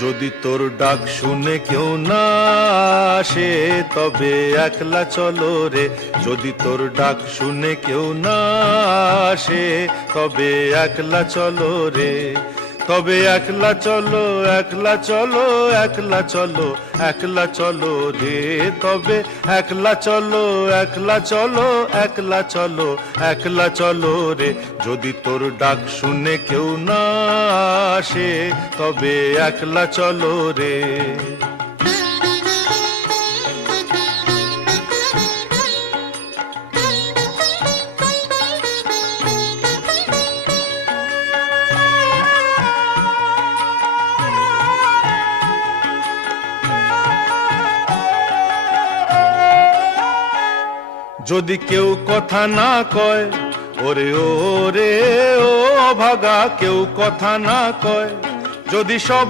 যদি তোর ডাক শুনে কেউ না আসে তবে একলা চলো রে। যদি তোর ডাক শুনে কেউ না আসে তবে একলা চলো রে। তবে একলা চলো, একলা চলো, একলা চলো, একলা চলো রে। তবে একলা চলো, একলা চলো, একলা চলো, একলা চলো রে। যদি তোর ডাক শুনে কেউ না আসে তবে একলা চলো রে। যদি কেউ কথা না কয়, ওরে ওরে ও ভাগা, কেউ কথা না কয়, যদি সব